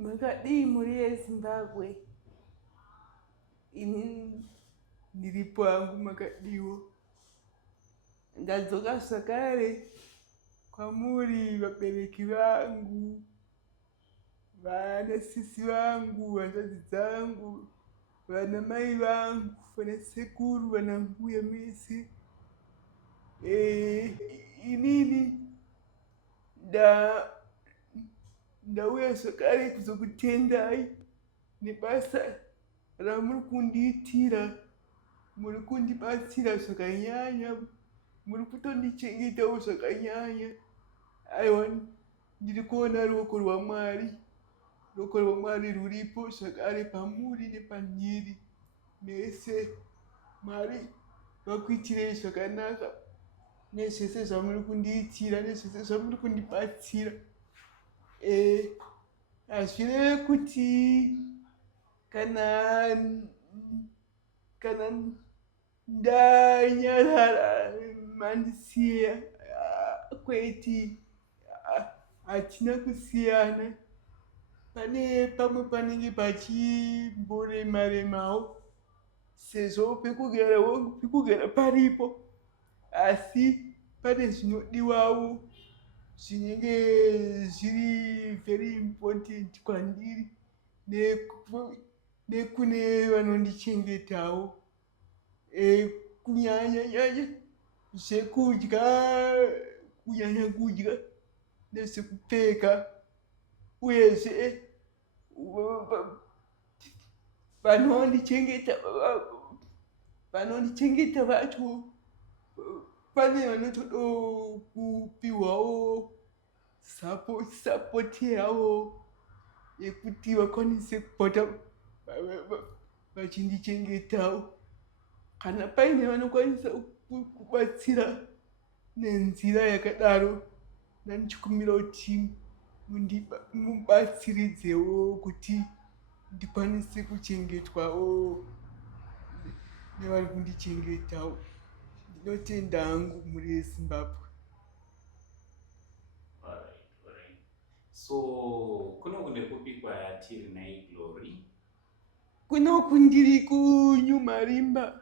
Makadii muri eZimbabwe. Ini ndiripo hangu makadiwo. Ndadzoka zvakare kwamuri vabereki vangu, vanasisi vangu, hanzvadzi dzangu, vanamai vangu, vanasekuru, vanambuya mese. Inini ndauya zvakare kuzokutendai nebasa ramuri kundiitira. Muri kundibatsira zvakanyanya, muri kutondichengetawo zvakanyanya. Aiwa, ndiri kuona ruoko rwaMwari ruripo zvakare pamuri nepanyiri mese. Mwari vakuitirei zvakanaka nezvese zvamuri kundiitira nezvese zvamuri kundibatsira. Hazvireve kuti kana ndanyarara mandisiya, kwete, hatina kusiyana. Pane pamwe panenge pachimborema-remawo sezvo pekugara paripo, asi pane zvinodiwawo zvinenge zviri very important kwandiri nekune vanondichengetawo. Kunyanya zvekudya, nezvekupfeka, uyezve vanondichengeta vacho pane vanotodawo kupiwawo sapoti yavo yekuti vakwanise kupota vachindichengetawo. Kana paine vanokwanisa kubatsira nenzira yakadaro, ndanichikumbira kuti mubatsiridzewo kuti ndikwanise kuchengetwawo nevari kundichengetawo. Ndinotenda hangu muri eZimbabwe. Alright. So kunoku ndekupikwa tiri naye Glory? Kunoku ndiri kuNyumarimba.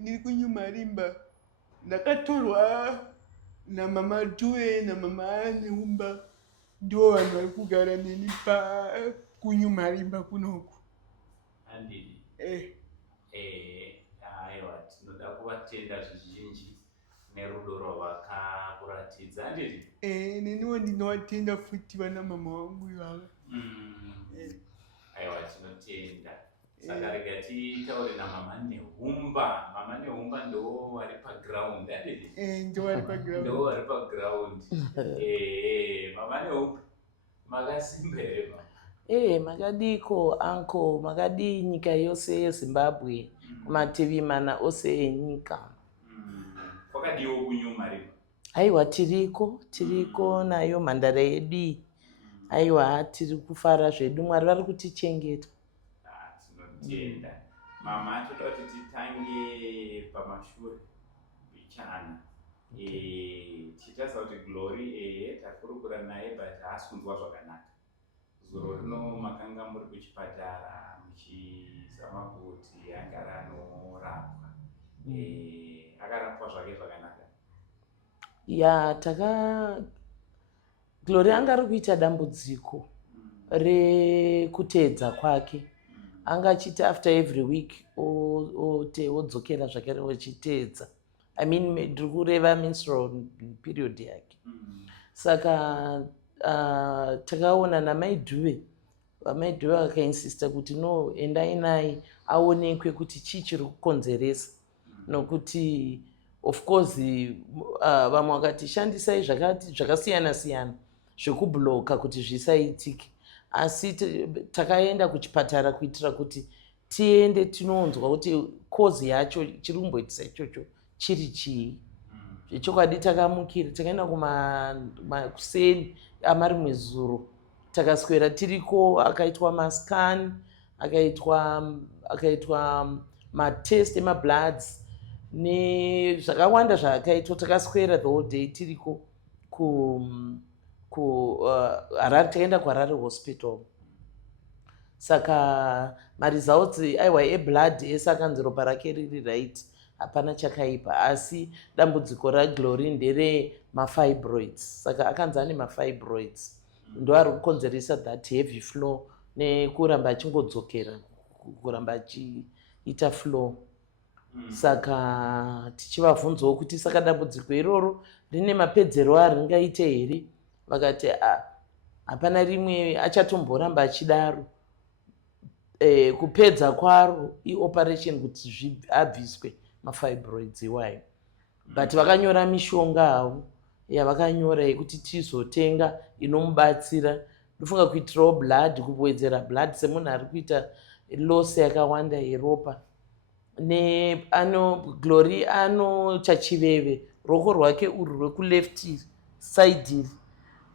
Ndiri kuNyumarimba. Ndakatorwa namama Tuwe namama Neumba, ndivo vanhu vari kugara neni kuNyumarimba kunoku. Handidi? Aiwa, tinoda kuvatenda zvizhinji nerudo rwavakakuratidza. Handidi? Neniwo ndinovatenda futi vana mama vangu ivava. Aiwa, tinotenda. Saka rega titaure namama Nehumba. Mama Nehumba ndo vari paground. Handidi? Ndo vari paground. Ndo vari paground. Mama Nehumba, makasimba here mama? Makadiko uncle, makadii nyika yose yeZimbabwe, mativi mana ose enyika. Kwakadiwo kuNyumarimba? Aiwa, tiriko nayo mhandara yedu. Aiwa, tiri kufara zvedu, Mwari vari kutichengeta. Tinotenda. Mama, toda kuti titange pamashure bichana. Tichaziva kuti Glory takurukura naye but haasi kunzwa zvakanaka. Zuro rino makanga muri kuchipatara muchizama kuti agara anorapwa. Akarapwa zvake zvakanaka? Glory anga ari kuita dambudziko rekuteedza kwake. Anga achiti after every week odzokera zvakare ochiteedza. I mean, ndiri kureva menstrual period yake. Saka takaona namai Dhuve. Amai Dhuve akainsista kuti no, endai naye aonekwe kuti chii chiri kukonzeresa. Nokuti of course vamwe vakati shandisai zvakasiyana-siyana zvekubloka kuti zvisaitike. Asi takaenda kuchipatara kuitira kuti tiende tinonzwa kuti kozi yacho chiri kumboitisa ichocho chiri chii. Zvechokwadi takamukira, takaenda kumakuseni amarimwe zuro. Takaswera tiriko, akaitwa mascan, akaitwa matest emabloods nezvakawanda zvakaitwa. Takaswera the whole day tiriko Harare, takaenda kuHarare hospital. Saka maresults aiwa eblood ese akanzi ropa rake riri right, hapana chakaipa, asi dambudziko raGlory ndere mafibroids. Saka akanzi ane mafibroids ndo ari kukonzeresa that heavy flow nekuramba achingodzokera kuramba achiita flow. Saka tichivabvunzawo kuti saka dambudziko iroro rine mapedzero aringaite here, vakati hapana rimwe achatomboramba achidaro. Kupedza kwaro ioperation kuti abviswe mafibroids iwayo, but vakanyora mishonga havo yavakanyora yekuti tizotenga inomubatsira. Ndofunga kuitirawo blood, kuwedzera blood semunhu ari kuita loss yakawanda yeropa. Glory anoita chiveve, ruoko rwake urwu rwekuleft side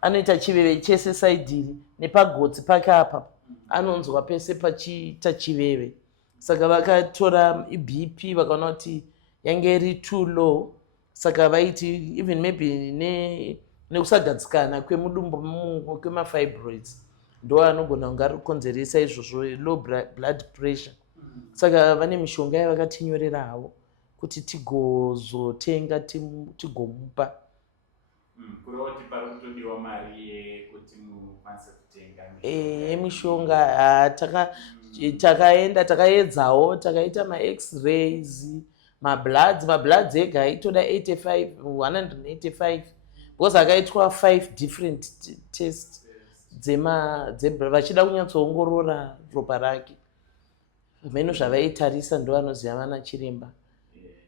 anoita chiveve chese side iri, nepagotsi pake apa anonzwa pese pachiita chiveve. Saka vakatora BP vakaona kuti yange iri too low, saka vaiti even maybe nekusagadzikana kwemudumbu kwemafibroids ndo anogona kunge ari kukonzeresa izvozvo low blood pressure. Saka vane mishonga yavakatinyorera havo kuti tigozotenga tigomupa. Kuroti pari kutodiwa mari yekuti mukwanise kutenga mishonga. Takaenda takaedzawo, takaita ma-x-rays, mabloods ega aitoda 185 because akaitwa 5 different tests vachida kunyatsoongorora ropa rake. Meno zvavaitarisa ndo vanoziva vana chiremba,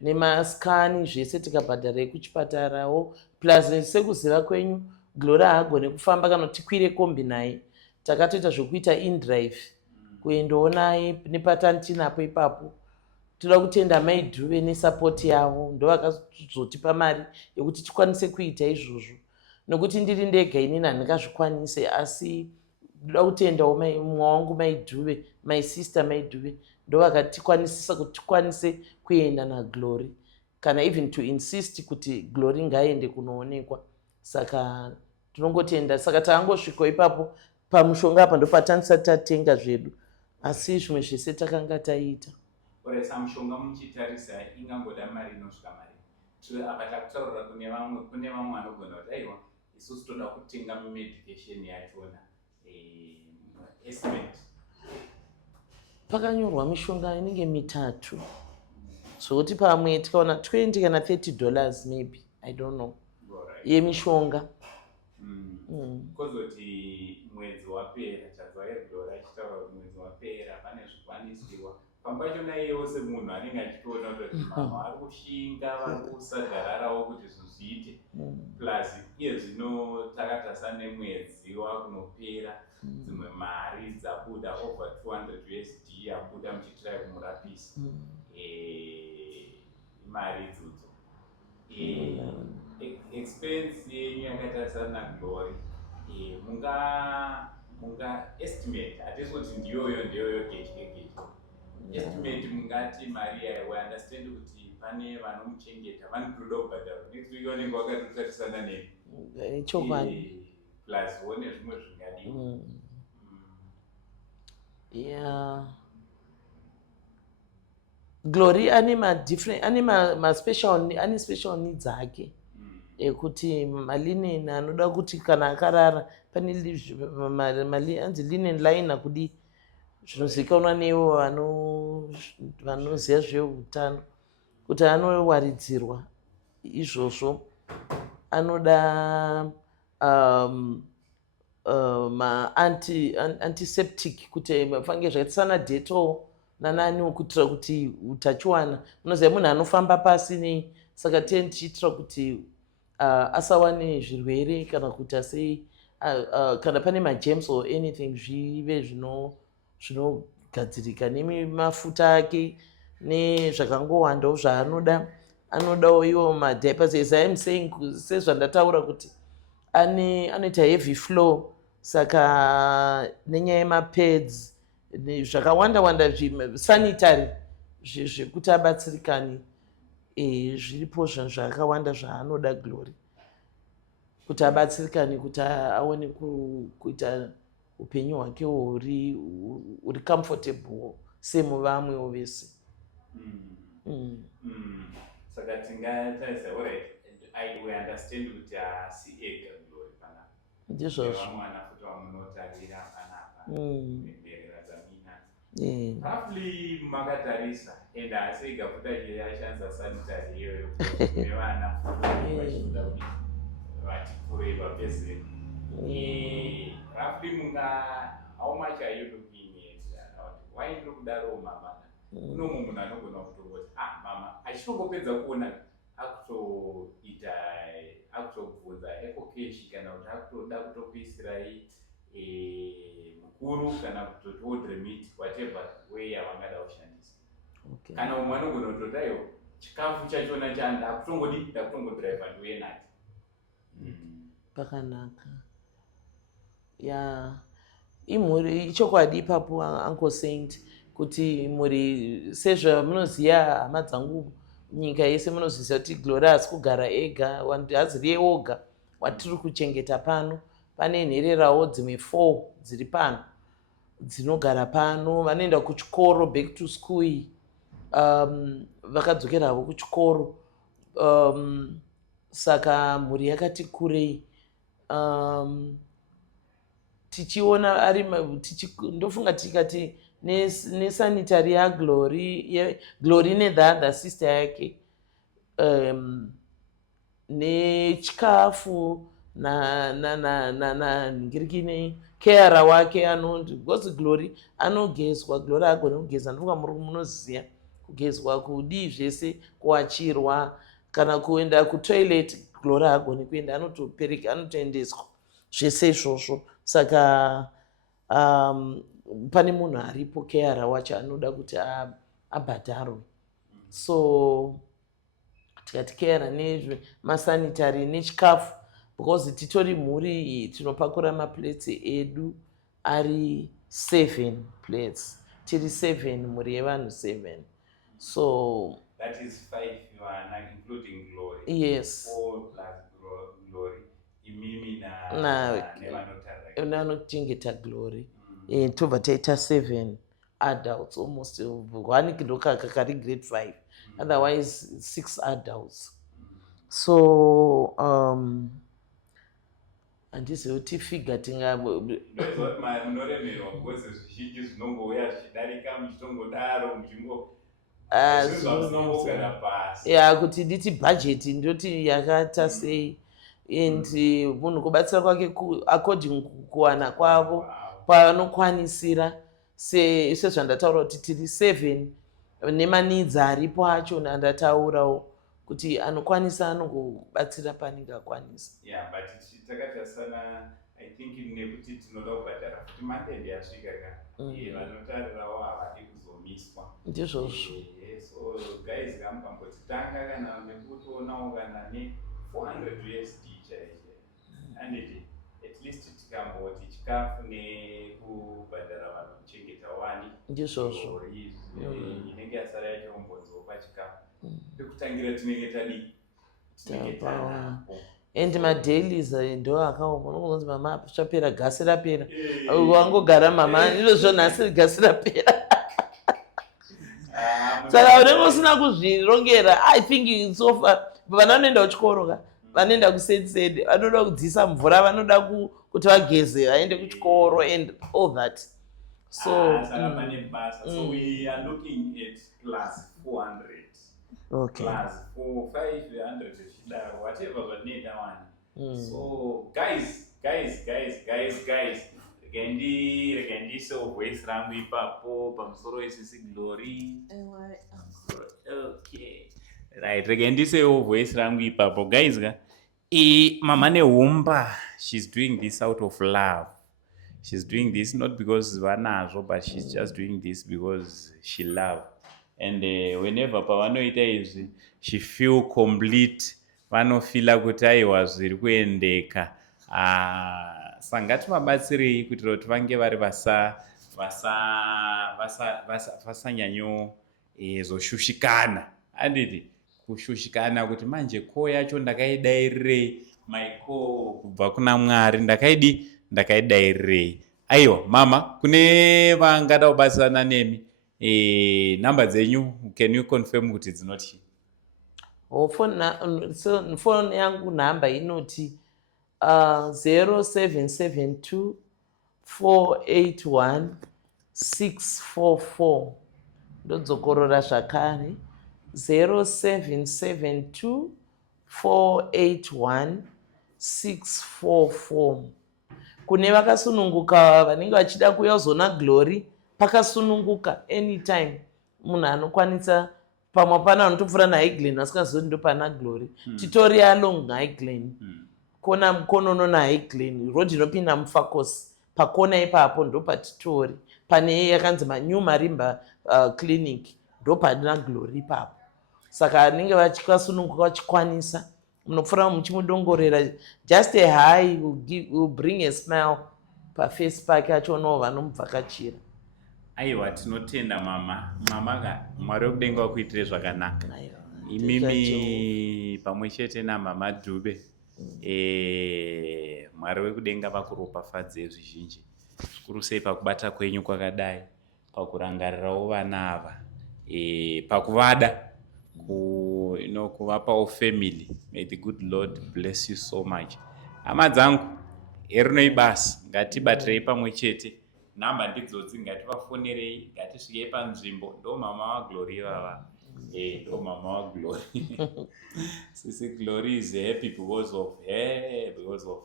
nemaskani zvese tikabhadhara kuchipatarawo, plus sekuziva kwenyu Glory haagone kufamba kana tikwire kombi naye, takatoita zvokuita indrive kuendawo naye nepatantinapo ipapo. Toda kutenda maidhuve nesapoti yavo, ndo vakazotipa mari yekuti tikwanise kuita izvozvo, nokuti ndiri ndega inini handingazvikwanise. Asi ndoda kutendawo mumwe wangu maidhuve, my sister maidhuve, ndo vakatikwanisisa kuti tikwanise kuenda naGlory, kana even to insist kuti Glory ngaaende kunoonekwa. Saka tinongotenda. Saka taangosvikawo ipapo pamushonga apa ndo patanisati tatenga zvedu, asi zvimwe zvese takanga taita. Oresa mushonga muchitarisa ingangoda mari inosvika mari. Apa takutaurira kune vamwe vanogona kuti aiwa isusu toda kutenga medication yachona estimate. Pakanyorwa mishonga inenge mitatu, zvokuti pamwe tikaona $20 kana $30 maybe, I don't know, yemishonga. Kozoti mwedzi wapera, chazwa Glory achitaura kuti mwedzi wapera pane zvikwanisirwa. Pamba chona iyewo semunhu anenge achitoona kuti mama ari kushinga, vari kusagararawo kuti zviite. Plus iye zvino takatarisa nemwedzi wakunopera, dzimwe mari dzabuda over $200 yabuda muchitrai kumurapisa. Mari idzodzo. Expense yenyu yakatarisa naGlory, munga estimate, hatisi kuti ndiyoyo geche. Estimate mungati mari yayo, we understand kuti pane vanomuchengeta, vanotoda kubhadhara. Next week vanenge vakatotarisana nemi. Chokwadi. Plus one zvimwe zvingadiwa. Yeah. Glory ane special needs ake. Ekuti malinen anoda kuti kana akarara pane anzi linen liner kudi, zvinozikanwa nevo vanoziva zveutano, kuti anowaridzirwa izvozvo. Anoda antiseptic kuti fange zvakaita sana Dettol nananiwo, kuitira kuti utachiwana. Unoziva munhu anofamba pasi nei, saka tichitira kuti asawane zvirwere kana kuti kana pane magerms or anything zvive zvinogadzirika, nemafuta ake nezvakangowandawo zvaanoda. Anodawo iwo madiapers, as I am saying, sezvandataura kuti anoita heavy flow, saka nenyaya yemapads zvakawanda sanitary zvekuti abatsirikane, zviripo zvakawanda zvaanoda Glory. kuti abatsirikane kuti aone kuita upenyu hwake huri comfortable semuvamwewo vese. Saka tingatarisa alright, we understand kuti haasi ega Glory panapa. Ndizvozvo. Vamwe vana futi vamunotarira panapa kuenderera dzamina. Roughly makatarisa and haasi ega futi achashandisa sanitary iyoyo kune vana futi vachida kuti vati kurei papezero. Roughly how much are you looking at? Why ndiri kudaro mama? Kuno mumwe munhu anogona kutongoti mama achitongopedza kuona akutobvunza ekokeshi kana kuti akutoda kutokuisirai mukuru kana kutoti wodremit whatever way yavangada kushandisa. Kana umwe anogona kutotaiwo chikafu chachona chanda akutongodi ndakutongodhiraivha ndiuye nacho. Pakanaka. Imhuri ichokwadi ipapo Uncle Saint kuti mhuri sezvamunoziva hama dzangu nyika yese munozviziva kuti Glory haasi kugara ega, haziri oga watiri kuchengeta pano. Pane nhererawo dzimwe 4 dziri pano dzinogara pano, vanoenda kuchikoro back to school, vakadzokera havo kuchikoro. Saka mhuri yakati kurei. Tichiona ari ndofunga tikati nesanitary yaGlory, Glory ne the other sister yake, nechikafu ngirikine carer wake because Glory anogezwa. Glory agone kugeza, ndofunga muri munoziva kugezwa kudii zvese, kuwachirwa kana kuenda kutoilet. Glory agone kuenda, anotoendeswa zvese izvozvo. Saka pane munhu aripo carer wacho anoda kuti abhadharwe. So tikati carer nemasanitary nechikafu, because titori mhuri tinopakura maplates edu ari 7 plates. Tiri 7 mhuri yevanhu 7. So that is 5 vana including Glory. Yes. 4 plus Glory. Imimi nevanotarira vanochengeta Glory. Tobva taita 7 adults, almost one ndokaka kari grade 5, otherwise 6 adults. So handizivi kuti figure munoremerwa because zvizhinji zvinongouya zvichidarika muchitongodaro muchingogara pasi. Kuti nditi budget ndoti yakaita sei, and munhu kubatsira kwake according kuwana kwavo kwavanokwanisira. Sezvandataura kuti tiri 7 nemanidzi aripo acho, ndataurawo kuti anokwanisa anongobatsira panenge akwanisa. But takatarisana I think nekuti tinoda kubhadhara kuti matende yasvika vanotarirawo havadi kuzomiswa. Ndizvozvo. So guys kamukambotitanga kana nekutoonawo kana ne400 USD chaiche, and at least tikamboti chikafu nekubhadhara vanhu kuchengeta wani. Ndizvozvo. Inenge yasara yachirombodzopa chikafu. Pekutangira tinenge tanapo. And madailies ndo akaoma, unongonzi mama zvapera gasi rapera. Wangogara mama izvozvo nhasi gasi rapera. Saka unenge usina kuzvirongera. I think so far vana vanoenda kuchikoro ka, vanoenda kusensede, vanoda kudzisa mvura, vanoda kuti vageze vaende kuchikoro and all that. So we are looking at plus 400. Okay. Plus 500 whatever vaneda one. So guys, regendiso voice rangu ipapo pamusoro wesisi Glory. Okay. Right, regendiso voice rangu ipapo guys mama nehumba, she's doing this out of love. She's doing this not because vanazvo, but she's just doing this because she loves. And whenever pavanoita izvi she feel complete, vanofila kuti aiwa zviri kuendeka. Sangati mabatsirei kuitira kuti vange vari vasanyanyo zoshushikana. Anditi kushushikana kuti manje ko yacho ndakaidairirei my call kubva kuna Mwari. Ndakaidayirirei. Aiwa mama, kune vangada kubatsirana nemi, namba dzenyu can you confirm kuti dzinoti? Phone yangu namba inoti 0772 481 644. Ndodzokorora zvakare 0772 481 644. Kune vakasununguka vanenge vachida kuuya kuzona Glory, pakasununguka anytime. Munhu anokwanisa, pamwe pana anotopfuura naHighland asingazoni ndo pana Glory. Titori along Highland. Kona mukonono naHighland, road inopinda muFakosi. Pakona ipapo ndo patitori. Pane yakanzi New Marimba Clinic ndo pana Glory ipapo. Saka anenge vachikasununguka vachikwanisa, munopfuura muchimudongorera, just a hi will bring a smile paface pake achionawo vanomuvhakachira. Aiwa, tinotenda mama. Mama Mwari wekudenga wakuitire zvakanaka. Imimi pamwe chete naMama Dube, Mwari wekudenga vakuropafadze zvizhinji. Zvikuru sei pakubata kwenyu kwakadai, pakurangarirawo vana ava, pakuvada, kuvapawo family. May the good Lord bless you so much. Hama dzangu, erinoi basa, ngatibatirei pamwe chete. Namba ndidzodzi, ngativafonerei, ngatisvikei panzvimbo. Ndo mama waGlory vava. Ndo mama waGlory. Sisi Glory is happy because of her, because of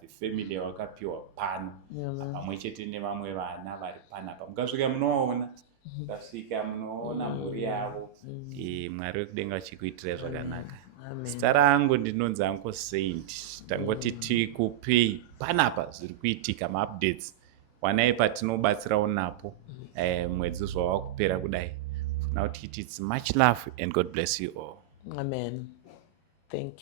the family wakapiwa pano. Pamwe chete nevamwe vana vari panapa. Mukasvika munoona. Mukasvika munoona mhuri yavo. Mwari wekudenga achikuitira zvakanaka. Zita rangu ndinonzi Uncle Saint. Tangoti tikupei panapa zviri kuitika maupdates. Wanai patinobatsirawo napo mwedzi zvava kupera kudai. Now it's much love and God bless you all. Amen. Thank you.